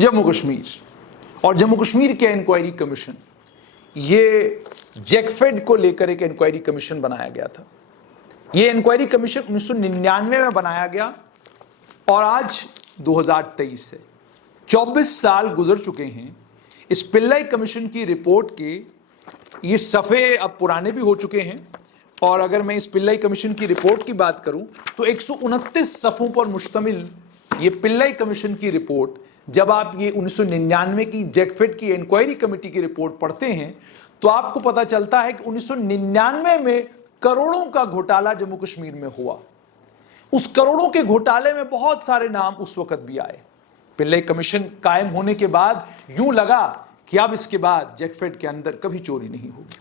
जम्मू कश्मीर और जम्मू कश्मीर के inquiry commission, ये जैकफेड को लेकर एक इंक्वायरी कमीशन बनाया गया था। ये इंक्वायरी कमीशन 1999 में बनाया गया और आज 2023 है, 24 साल गुजर चुके हैं। इस पिल्लाई कमीशन की रिपोर्ट के ये सफ़े अब पुराने भी हो चुके हैं और अगर मैं इस पिल्लाई कमीशन की रिपोर्ट की बात करूं तो 129 सफ़ों पर मुश्तमिल ये पिल्लाई कमीशन की रिपोर्ट, जब आप ये 1999 की जैकफेड की इंक्वायरी कमेटी की रिपोर्ट पढ़ते हैं तो आपको पता चलता है कि 1999 में करोड़ों का घोटाला जम्मू कश्मीर में हुआ। उस करोड़ों के घोटाले में बहुत सारे नाम उस वक्त भी आए। पिल्लाई कमीशन कायम होने के बाद यूं लगा कि अब इसके बाद जैकफेड के अंदर कभी चोरी नहीं होगी।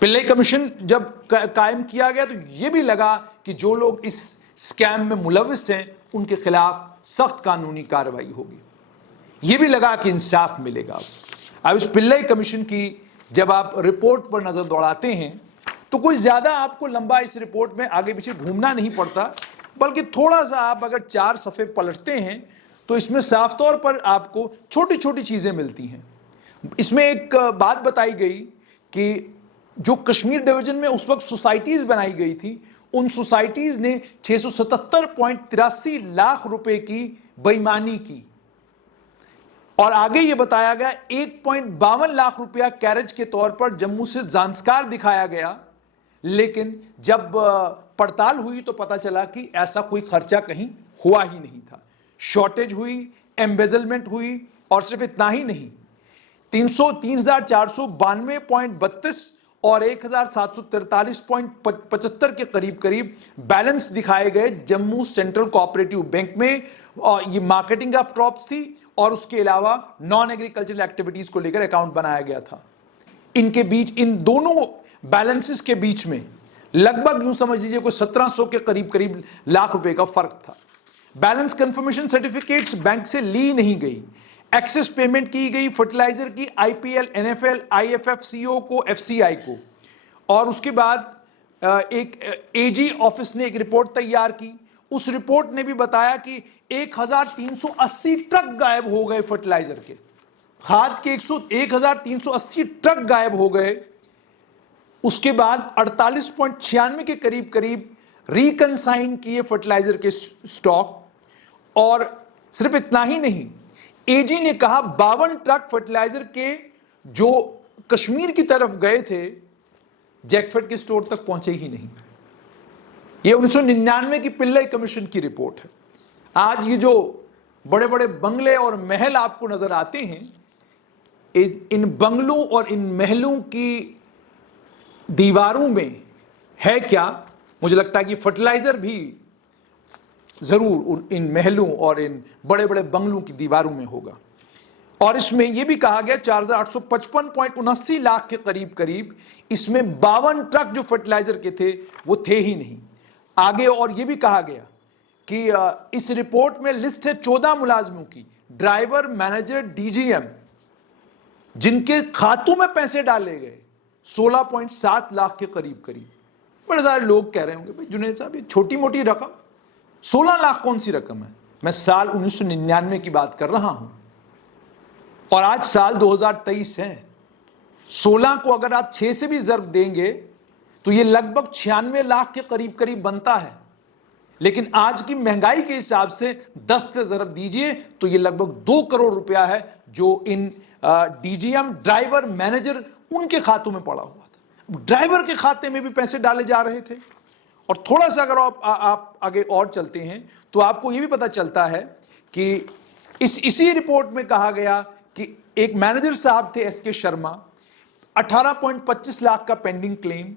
पिल्लाई कमीशन जब कायम किया गया तो यह भी लगा कि जो लोग इस स्कैम में मुलविस हैं उनके खिलाफ सख्त कानूनी कार्रवाई होगी। यह भी लगा कि इंसाफ मिलेगा। अब इस पिल्लाई कमीशन की जब आप रिपोर्ट पर नजर दौड़ाते हैं तो कोई ज्यादा आपको लंबा इस रिपोर्ट में आगे पीछे घूमना नहीं पड़ता, बल्कि थोड़ा सा आप अगर 4 सफ़े पलटते हैं तो इसमें साफ तौर पर आपको छोटी छोटी चीजें मिलती हैं। इसमें एक बात बताई गई कि जो कश्मीर डिवीजन में उस वक्त सोसाइटीज बनाई गई थी, उन सोसाइटीज ने 677.83 लाख रुपए की बेईमानी की और आगे यह बताया गया 1.52 लाख रुपया कैरेज के तौर पर जम्मू से जांस्कार दिखाया गया। लेकिन जब पड़ताल हुई तो पता चला कि ऐसा कोई खर्चा कहीं हुआ ही नहीं था। शॉर्टेज हुई, एम्बेजलमेंट हुई और सिर्फ इतना ही नहीं, 3,492.32 और 1,743.75 के करीब करीब बैलेंस दिखाए गए जम्मू सेंट्रल कोऑपरेटिव बैंक में। और ये मार्केटिंग ऑफ क्रॉप्स थी और उसके अलावा नॉन एग्रीकल्चरल एक्टिविटीज को लेकर अकाउंट बनाया गया था। इनके बीच, इन दोनों बैलेंसेस के बीच में लगभग यूं समझ लीजिए कोई 1700 के करीब करीब लाख रुपए का फर्क था। बैलेंस कंफर्मेशन सर्टिफिकेट्स बैंक से ली नहीं गई, एक्सेस पेमेंट की गई फर्टिलाइजर की आईपीएल, एनएफएल, आईएफएफसीओ को, एफसीआई को। और उसके बाद एक एजी ऑफिस ने एक रिपोर्ट तैयार की। उस रिपोर्ट ने भी बताया कि 1380 ट्रक गायब हो गए फर्टिलाइजर के, खाद के 1380 ट्रक गायब हो गए। उसके बाद 48.96 के करीब करीब रिकंसाइन किए फर्टिलाइजर के स्टॉक। और सिर्फ इतना ही नहीं, एजी ने कहा 52 ट्रक फर्टिलाइजर के जो कश्मीर की तरफ गए थे जैकफेड के स्टोर तक पहुंचे ही नहीं। यह 1999 की पिल्लाई कमीशन की रिपोर्ट है। आज ये जो बड़े बड़े बंगले और महल आपको नजर आते हैं, इन बंगलों और इन महलों की दीवारों में है क्या? मुझे लगता है कि फर्टिलाइजर भी जरूर इन महलों और इन बड़े बड़े बंगलों की दीवारों में होगा। और इसमें यह भी कहा गया 4,855.79 लाख के करीब करीब इसमें 52 ट्रक जो फर्टिलाइजर के थे वो थे ही नहीं। आगे और यह भी कहा गया कि इस रिपोर्ट में लिस्ट है 14 मुलाजमों की, ड्राइवर, मैनेजर, डीजीएम, जिनके खातों में पैसे डाले गए 16.7 लाख के करीब करीब। बड़े सारे लोग कह रहे होंगे भाई जुनैद साहब ये छोटी मोटी रकम, 16 लाख कौन सी रकम है? मैं साल 1999 की बात कर रहा हूं और आज साल 2023 है। 16 को अगर आप 6 से भी ज़र्ब देंगे तो ये लगभग 96 लाख के करीब करीब बनता है। लेकिन आज की महंगाई के हिसाब से 10 से ज़र्ब दीजिए तो ये लगभग 2 करोड़ रुपया है जो इन डीजीएम, ड्राइवर, मैनेजर उनके खातों में पड़ा हुआ था। ड्राइवर के खाते में भी पैसे डाले जा रहे थे। और थोड़ा सा अगर आप आगे और चलते हैं तो आपको यह भी पता चलता है कि इसी रिपोर्ट में कहा गया कि एक मैनेजर साहब थे एसके शर्मा, 18.25 लाख का पेंडिंग क्लेम।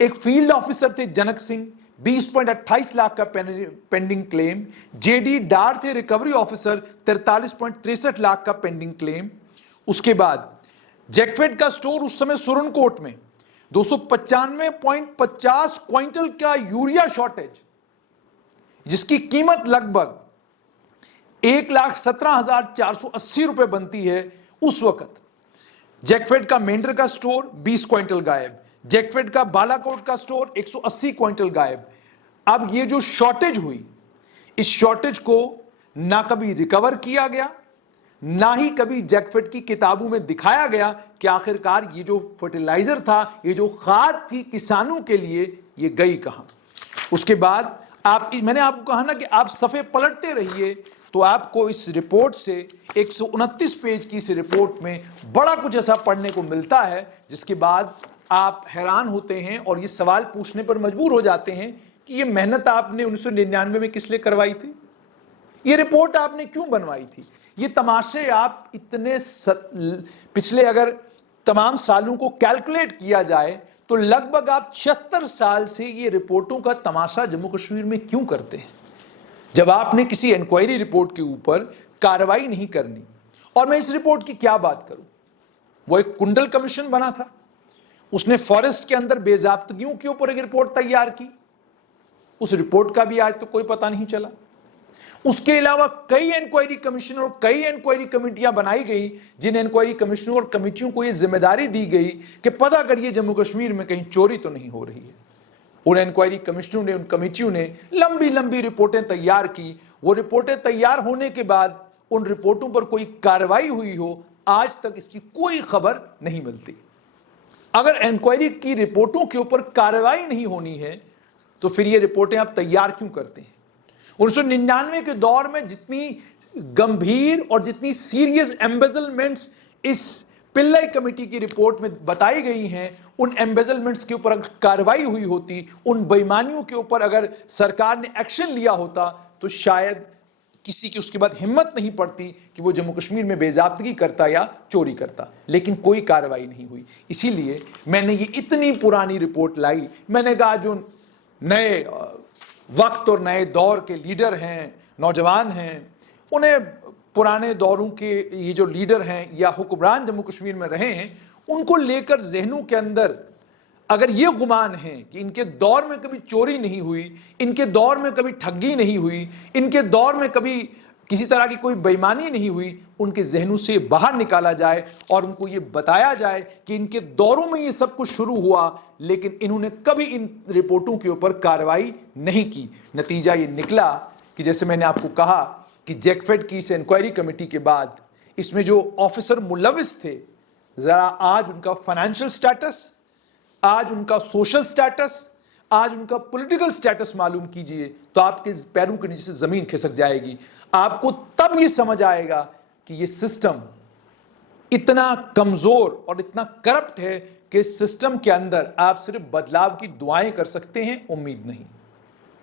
एक फील्ड ऑफिसर थे जनक सिंह, 20.28 लाख का पेंडिंग क्लेम। जेडी डार थे रिकवरी ऑफिसर, 43.63 लाख का पेंडिंग क्लेम। उसके बाद जैकफेड का स्टोर उस समय सुरनकोट में 295.50 क्विंटल का यूरिया शॉर्टेज, जिसकी कीमत लगभग 1,17,480 रुपए बनती है उस वक्त। जैकफेड का मेंढर का स्टोर 20 क्विंटल गायब। जैकफेड का बालाकोट का स्टोर 180 क्विंटल गायब। अब ये जो शॉर्टेज हुई, इस शॉर्टेज को ना कभी रिकवर किया गया, ना ही कभी जैकफेड की किताबों में दिखाया गया कि आखिरकार ये जो फर्टिलाइजर था, ये जो खाद थी किसानों के लिए, ये गई कहां। उसके बाद मैंने आपको कहा ना कि आप सफ़े पलटते रहिए तो आपको इस रिपोर्ट से 129 पेज की इस रिपोर्ट में बड़ा कुछ ऐसा पढ़ने को मिलता है जिसके बाद आप हैरान होते हैं और ये सवाल पूछने पर मजबूर हो जाते हैं कि ये मेहनत आपने 1999 में किस लिए करवाई थी, ये रिपोर्ट आपने क्यों बनवाई थी, ये तमाशे आप इतने पिछले अगर तमाम सालों को कैलकुलेट किया जाए तो लगभग आप 76 साल से ये रिपोर्टों का तमाशा जम्मू कश्मीर में क्यों करते हैं, जब आपने किसी इंक्वायरी रिपोर्ट के ऊपर कार्रवाई नहीं करनी। और मैं इस रिपोर्ट की क्या बात करूं, वो एक कुंडल कमीशन बना था, उसने फॉरेस्ट के अंदर बेज़ाब्तगियों के ऊपर एक रिपोर्ट तैयार की, उस रिपोर्ट का भी आज तो कोई पता नहीं चला। उसके अलावा कई इंक्वायरी कमीशन और कई इंक्वायरी कमेटियां बनाई गई, जिन इंक्वायरी कमीशनों और कमेटियों को यह जिम्मेदारी दी गई कि पता करिए जम्मू कश्मीर में कहीं चोरी तो नहीं हो रही है। उन इंक्वायरी कमिश्नरों ने, उन कमेटियों ने लंबी लंबी रिपोर्टें तैयार की। वो रिपोर्टें तैयार होने के बाद उन रिपोर्टों पर कोई कार्रवाई हुई हो, आज तक इसकी कोई खबर नहीं मिलती। अगर इंक्वायरी की रिपोर्टों के ऊपर कार्रवाई नहीं होनी है तो फिर ये रिपोर्टें आप तैयार क्यों करते हैं। 1999 के दौर में जितनी गंभीर और जितनी सीरियस एम्बेजलमेंट्स इस पिल्लई कमेटी की रिपोर्ट में बताई गई हैं, उन एम्बेजलमेंट्स के ऊपर अगर कार्रवाई हुई होती, उन बेईमानियों के ऊपर अगर सरकार ने एक्शन लिया होता तो शायद किसी की उसके बाद हिम्मत नहीं पड़ती कि वो जम्मू कश्मीर में बेज़ाब्तगी करता या चोरी करता, लेकिन कोई कार्रवाई नहीं हुई। इसीलिए मैंने ये इतनी पुरानी रिपोर्ट लाई। मैंने कहा जो नए वक्त और नए दौर के लीडर हैं, नौजवान हैं, उन्हें पुराने दौरों के ये जो लीडर हैं या हुक्मरान जम्मू कश्मीर में रहे हैं, उनको लेकर जहनों के अंदर अगर ये गुमान है कि इनके दौर में कभी चोरी नहीं हुई, इनके दौर में कभी ठगी नहीं हुई, इनके दौर में कभी किसी तरह की कोई बेईमानी नहीं हुई, उनके जहनों से बाहर निकाला जाए और उनको ये बताया जाए कि इनके दौरों में ये सब कुछ शुरू हुआ, लेकिन इन्होंने कभी इन रिपोर्टों के ऊपर कार्रवाई नहीं की। नतीजा ये निकला कि जैसे मैंने आपको कहा कि जैकफेड की इस इंक्वायरी कमेटी के बाद इसमें जो ऑफिसर मुलविस थे, जरा आज उनका फाइनेंशियल स्टेटस, आज उनका सोशल स्टेटस, आज उनका पॉलिटिकल स्टेटस मालूम कीजिए तो आपके पैरों के नीचे से जमीन खिसक जाएगी। आपको तब ये समझ आएगा कि ये सिस्टम इतना कमजोर और इतना करप्ट है कि इस सिस्टम के अंदर आप सिर्फ बदलाव की दुआएं कर सकते हैं, उम्मीद नहीं।